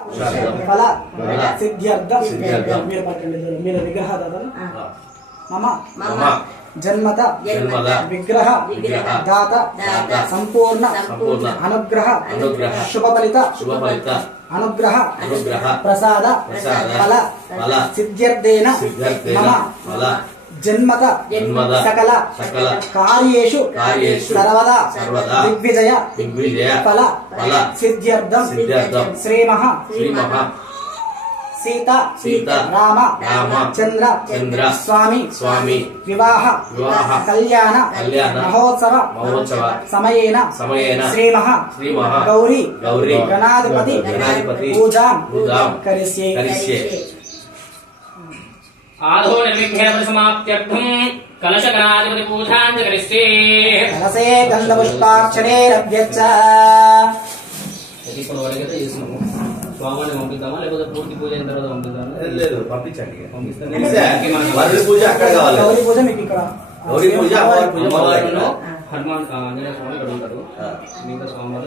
फल सिद्ध्यर्थम मेरे विग्रह मम जन्मत विग्रह दाता संपूर्ण अनुग्रह शुभफलित अनुग्रह प्रसाद फल सिद्ध्यर्थेन मम जन्मत सकल कार्येषु सर्वदा दिग्विजय फल सिद्ध्यर्थम श्रीमः सीता राम चंद्र स्वामी विवाह कल्याण महोत्सव समयेन श्रीमः गौरी गणाधिपति पूजा करिष्ये। आधो निर्विघ्नेन परिसमाप्त्यर्थं कलशगणाधिपति पूजां करिष्ये। कलशे गन्धपुष्पाक्षरेरभ्यच्च స్వామిని పంపిద్దామా లేకపోతే పూర్తి పూజ అయిన తర్వాత పంపిద్దామా? లేదు, పంపించండి. గౌరీ పూజ అక్కడ కావాలి. గౌరీ పూజ మీకు ఇక్కడ. గౌరీ పూజ అమ్మవారి పూజ హనుమాన్ ఆంజనేయ స్వామి ఇక్కడ ఉంటారు. మిగతా స్వామివారు